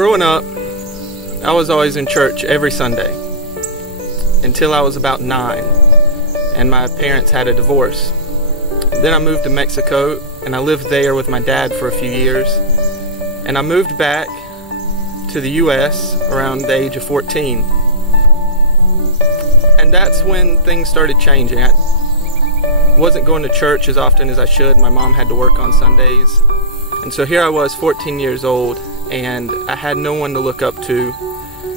Growing up, I was always in church every Sunday until I was about 9 and my parents had a divorce. Then I moved to Mexico and I lived there with my dad for a few years, and I moved back to the US around the age of 14, and that's when things started changing. I wasn't going to church as often as I should. My mom had to work on Sundays, and so here I was, 14 years old, and I had no one to look up to.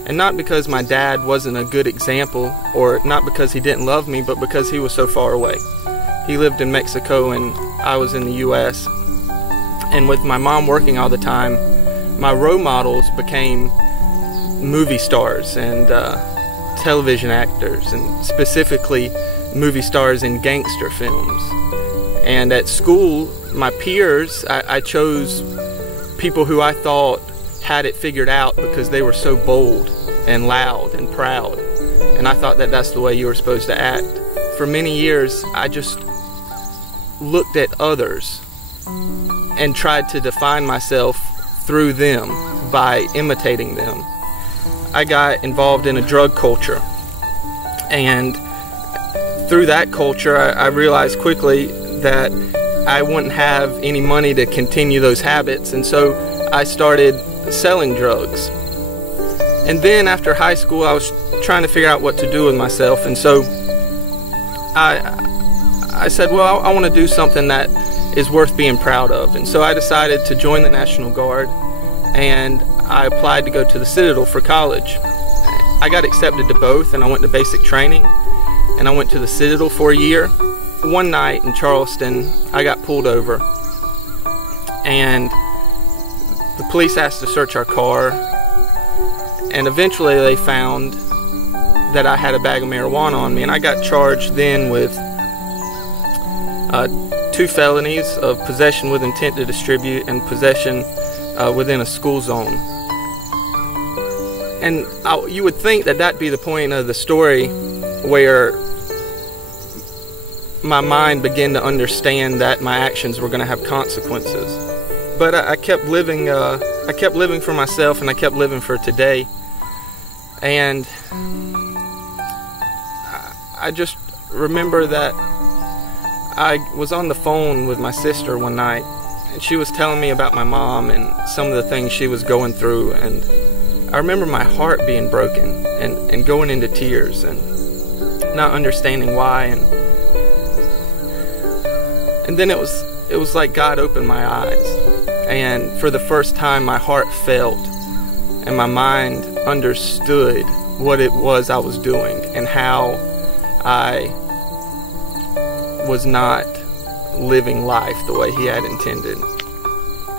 And not because my dad wasn't a good example, or not because he didn't love me, but because he was so far away. He lived in Mexico and I was in the US. And with my mom working all the time, my role models became movie stars and television actors, and specifically movie stars in gangster films. And at school, my peers, I chose people who I thought had it figured out because they were so bold and loud and proud, and I thought that that's the way you were supposed to act. For many years I just looked at others and tried to define myself through them by imitating them. I got involved in a drug culture, and through that culture I realized quickly that I wouldn't have any money to continue those habits, and so I started selling drugs. And then after high school I was trying to figure out what to do with myself, and so I said, well, I want to do something that is worth being proud of. And so I decided to join the National Guard, and I applied to go to the Citadel for college. I got accepted to both, and I went to basic training, and I went to the Citadel for a year. One night in Charleston I got pulled over, and the police asked to search our car, and eventually they found that I had a bag of marijuana on me, and I got charged then with 2 felonies of possession with intent to distribute and possession within a school zone. And you would think that that'd be the point of the story where my mind began to understand that my actions were going to have consequences. But I kept living for myself, and I kept living for today. And I just remember that I was on the phone with my sister one night, and she was telling me about my mom and some of the things she was going through, and I remember my heart being broken and going into tears and not understanding why. And then it was like God opened my eyes, and for the first time my heart felt and my mind understood what it was I was doing and how I was not living life the way He had intended.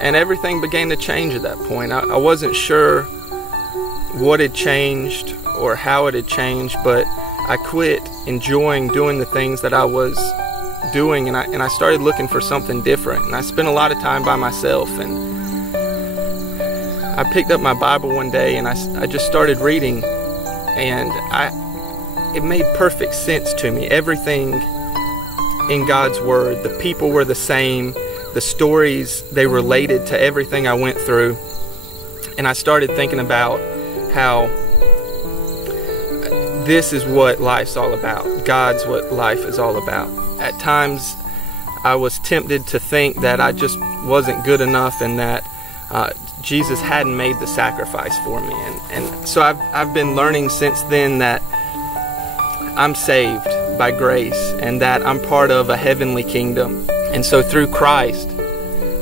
And everything began to change at that point. I wasn't sure what had changed or how it had changed, but I quit enjoying doing the things that I was doing, and I started looking for something different. And I spent a lot of time by myself, and I picked up my Bible one day and I just started reading, and it made perfect sense to me. Everything in God's Word, the people were the same, the stories, they related to everything I went through. And I started thinking about how this is what life's all about. God's what life is all about. At times I was tempted to think that I just wasn't good enough, and that Jesus hadn't made the sacrifice for me. And so I've been learning since then that I'm saved by grace and that I'm part of a heavenly kingdom. And so through Christ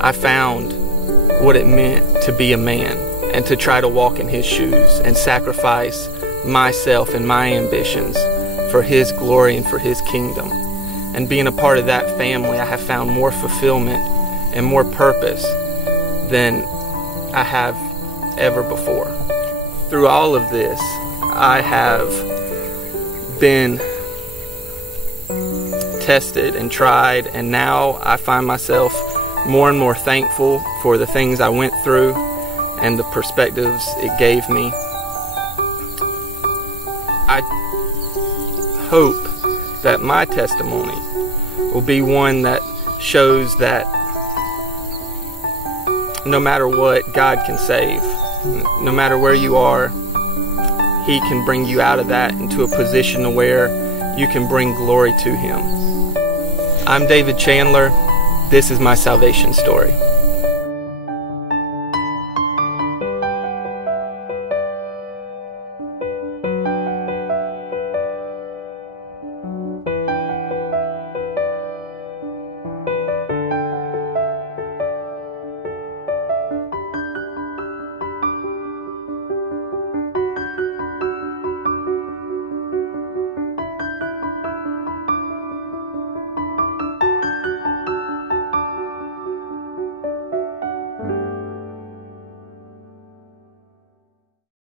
I found what it meant to be a man and to try to walk in His shoes and sacrifice myself and my ambitions for His glory and for His kingdom. And being a part of that family, I have found more fulfillment and more purpose than I have ever before. Through all of this, I have been tested and tried, and now I find myself more and more thankful for the things I went through and the perspectives it gave me. I hope that my testimony will be one that shows that no matter what, God can save, No matter where you are, He can bring you out of that into a position where you can bring glory to Him. I'm David Chandler. This is my salvation story.